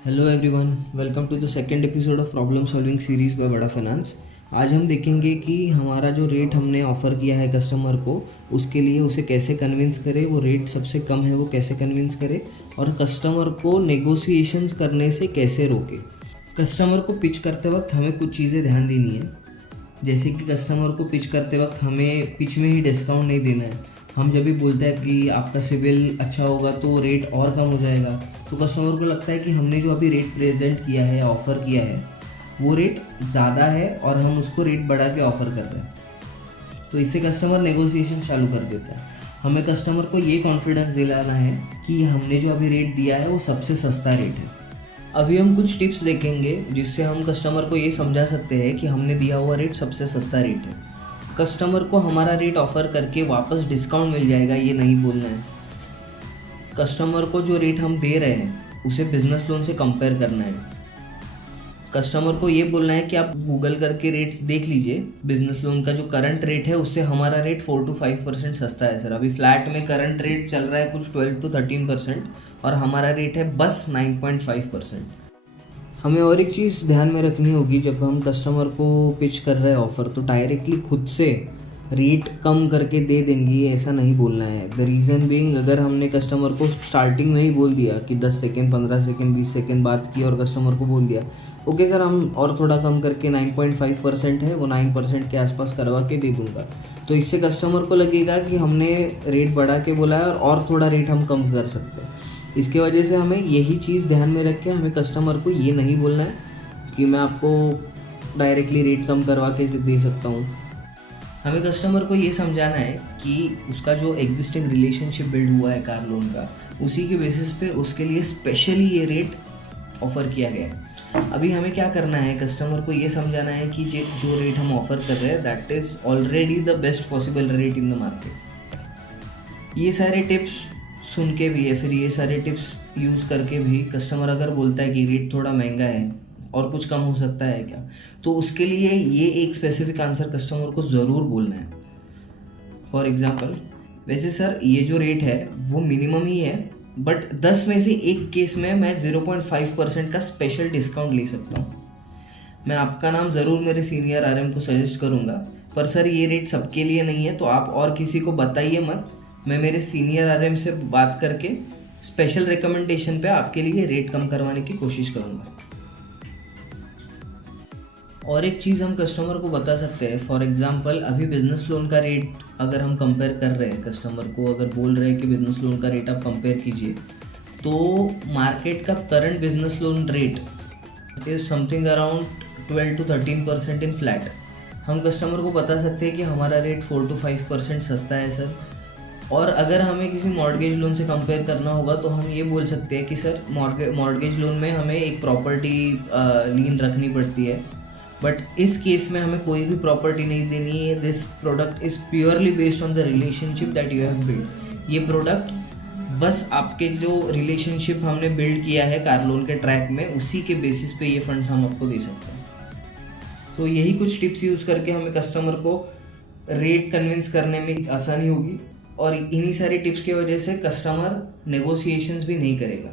Hello everyone, welcome to the second episode of problem solving series by Bada finance. आज हम देखेंगे कि हमारा जो रेट हमने ऑफ़र किया है कस्टमर को, उसके लिए उसे कैसे कन्विंस करें, वो रेट सबसे कम है वो कैसे कन्विंस करें, और कस्टमर को नेगोशिएशंस करने से कैसे रोके। कस्टमर को पिच करते वक्त हमें कुछ चीज़ें ध्यान देनी है, जैसे कि कस्टमर को पिच करते वक्त हमें पिच में ही डिस्काउंट नहीं देना है। हम जब भी बोलते हैं कि आपका सिविल अच्छा होगा तो रेट और कम हो जाएगा, तो कस्टमर को लगता है कि हमने जो अभी रेट प्रेजेंट किया है, ऑफ़र किया है, वो रेट ज़्यादा है और हम उसको रेट बढ़ा के ऑफ़र कर रहे हैं। तो इससे कस्टमर नेगोशिएशन चालू कर देता है। हमें कस्टमर को ये कॉन्फिडेंस दिलाना है कि हमने जो अभी रेट दिया है वो सबसे सस्ता रेट है। अभी हम कुछ टिप्स देखेंगे जिससे हम कस्टमर को ये समझा सकते हैं कि हमने दिया हुआ रेट सबसे सस्ता रेट है। कस्टमर को हमारा रेट ऑफ़र करके वापस डिस्काउंट मिल जाएगा ये नहीं बोलना है। कस्टमर को जो रेट हम दे रहे हैं उसे बिजनेस लोन से कंपेयर करना है। कस्टमर को ये बोलना है कि आप गूगल करके रेट्स देख लीजिए, बिजनेस लोन का जो करंट रेट है उससे हमारा रेट 4 to 5% सस्ता है सर। अभी फ्लैट में करंट रेट चल रहा है कुछ 12 to 13% और हमारा रेट है बस 9.5%। हमें और एक चीज़ ध्यान में रखनी होगी, जब हम कस्टमर को पिच कर रहे हैं ऑफ़र, तो डायरेक्टली खुद से रेट कम करके दे देंगे ऐसा नहीं बोलना है। द रीज़न बीइंग, अगर हमने कस्टमर को स्टार्टिंग में ही बोल दिया कि 10 सेकेंड 15 सेकेंड 20 सेकेंड बात की और कस्टमर को बोल दिया ओके सर हम और थोड़ा कम करके 9.5% है वो 9% के आसपास करवा के दे दूँगा, तो इससे कस्टमर को लगेगा कि हमने रेट बढ़ा के बोला है और थोड़ा रेट हम कम कर सकते हैं। इसके वजह से हमें यही चीज़ ध्यान में रख के हमें कस्टमर को ये नहीं बोलना है कि मैं आपको डायरेक्टली रेट कम करवा के दे सकता हूँ। हमें कस्टमर को ये समझाना है कि उसका जो एग्जिस्टिंग रिलेशनशिप बिल्ड हुआ है कार लोन का, उसी के बेसिस पे उसके लिए स्पेशली ये रेट ऑफ़र किया गया है। अभी हमें क्या करना है, कस्टमर को ये समझाना है कि जो रेट हम ऑफ़र कर रहे हैं that is already the best possible rate in the market. ये सारे टिप्स सुन के भी, या फिर ये सारे टिप्स यूज़ करके भी कस्टमर अगर बोलता है कि रेट थोड़ा महंगा है और कुछ कम हो सकता है क्या, तो उसके लिए ये एक स्पेसिफिक आंसर कस्टमर को ज़रूर बोलना है। फॉर एग्जांपल, वैसे सर ये जो रेट है वो मिनिमम ही है, बट 10 में से एक केस में मैं 0.5% का स्पेशल डिस्काउंट ले सकता हूँ। मैं आपका नाम ज़रूर मेरे सीनियर आरएम को सजेस्ट करूँगा, पर सर ये रेट सबके लिए नहीं है, तो आप और किसी को बताइए मत। मैं मेरे सीनियर आरएम से बात करके स्पेशल रिकमेंडेशन पे आपके लिए रेट कम करवाने की कोशिश करूँगा। और एक चीज़ हम कस्टमर को बता सकते हैं, फॉर एग्जांपल अभी बिजनेस लोन का रेट अगर हम कंपेयर कर रहे हैं, कस्टमर को अगर बोल रहे हैं कि बिजनेस लोन का रेट आप कंपेयर कीजिए, तो मार्केट का current business loan rate is something around 12 to 13% in flat. हम कस्टमर को बता सकते हैं कि हमारा रेट 4 to 5% सस्ता है सर। और अगर हमें किसी मॉर्गेज लोन से कंपेयर करना होगा तो हम ये बोल सकते हैं कि सर मॉर्गेज लोन में हमें एक प्रॉपर्टी लीन रखनी पड़ती है, बट इस केस में हमें कोई भी प्रॉपर्टी नहीं देनी है। This product is purely based on the relationship that you have build. ये प्रोडक्ट बस आपके जो रिलेशनशिप हमने बिल्ड किया है कार लोन के ट्रैक में, उसी के बेसिस पे ये फंड्स हम आपको दे सकते हैं। तो यही कुछ टिप्स यूज़ करके हमें कस्टमर को रेट कन्विंस करने में आसानी होगी, और इन्हीं सारी टिप्स की वजह से कस्टमर नेगोशिएशंस भी नहीं करेगा।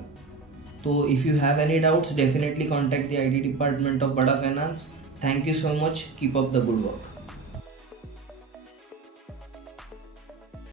तो if you have any doubts definitely contact the IT department of Bada Finance. Thank you so much, keep up the good work.